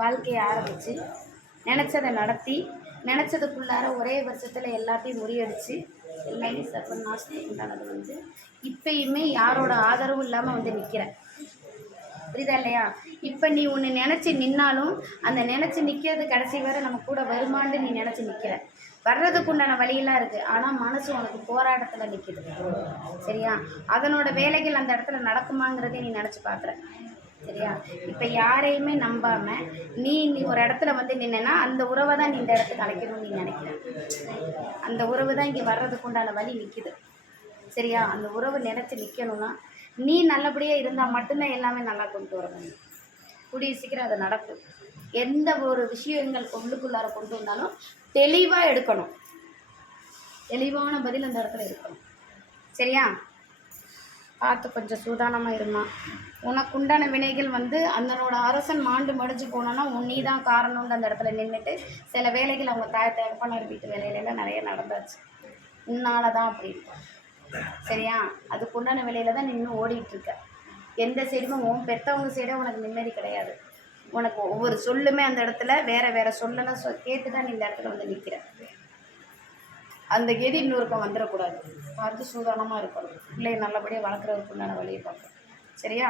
வாழ்க்கையை ஆரம்பித்து நினச்சதை நடத்தி நினச்சதுக்குள்ளார ஒரே வருஷத்தில் எல்லாத்தையும் முறியடித்து எல்லாமே சர்வநாசத்துக்கு உண்டானது வந்து இப்பயுமே யாரோட ஆதரவும் இல்லாமல் வந்து நிற்கிறேன். புரியுதா இல்லையா? இப்போ நீ ஒன்று நினச்சி நின்னாலும் அந்த நினச்சி நிற்கிறது கடைசி வரை நம்ம கூட வருமானு நீ நினச்சி நிற்கிற. வர்றதுக்கு உண்டான வழியெல்லாம் இருக்குது, ஆனால் மனசு உனக்கு போராட்டத்தில் நிற்கிது. சரியா? அதனோட வேலைகள் அந்த இடத்துல நடக்குமாங்கிறதே நீ நினச்சி பார்க்குற. சரியா? இப்போ யாரையுமே நம்பாமல் நீ ஒரு இடத்துல வந்து நின்னா அந்த உறவை தான் நீ இந்த இடத்துக்கு அழைக்கணும்னு நீ நினைக்கிற. அந்த உறவு தான் இங்கே வர்றதுக்கு உண்டான வழி நிற்கிது. சரியா? அந்த உறவு நினச்சி நிற்கணும்னா நீ நல்லபடியாக இருந்தால் மட்டும்தான் எல்லாமே நல்லா கொண்டு வர முடியும். கூடிய சீக்கிரம் அது நடக்கும். எந்த ஒரு விஷயங்கள் உள்ளுக்குள்ளார கொண்டு வந்தாலும் தெளிவாக எடுக்கணும். தெளிவான பதில் அந்த இடத்துல இருக்கணும். சரியா? பார்த்து கொஞ்சம் சூதானமாக இருமா. உனக்கு உண்டான வினைகள் வந்து அந்தனோட அரசன் மாண்டு மடிஞ்சு போனோன்னா நீ தான் காரணம்னு அந்த இடத்துல நின்றுட்டு சில வேலைகள் அவங்க தாய் தகப்பனார் வீட்டு வேலையிலலாம் நிறைய நடந்தாச்சு. உன்னால தான் அப்படி இருக்கும். சரியா? அதுக்குண்டான வேலையில் தான் நீ இன்னும் ஓடிட்டுருக்க. எந்த சைடுமே உன் பெற்றவங்க சைடே உனக்கு நிம்மதி கிடையாது. உனக்கு ஒவ்வொரு சொல்லுமே அந்த இடத்துல வேறு சொல்லலாம் கேட்டு தான் நீ இந்த இடத்துல வந்து நிற்கிற. அந்த கெதி இன்னொருக்கம் வந்துடக்கூடாது. பார்த்து சூதானமாக இருக்கணும். பிள்ளையை நல்லபடியாக வளர்க்குறதுக்கு உண்டான வழியை பார்க்கணும். சரியா?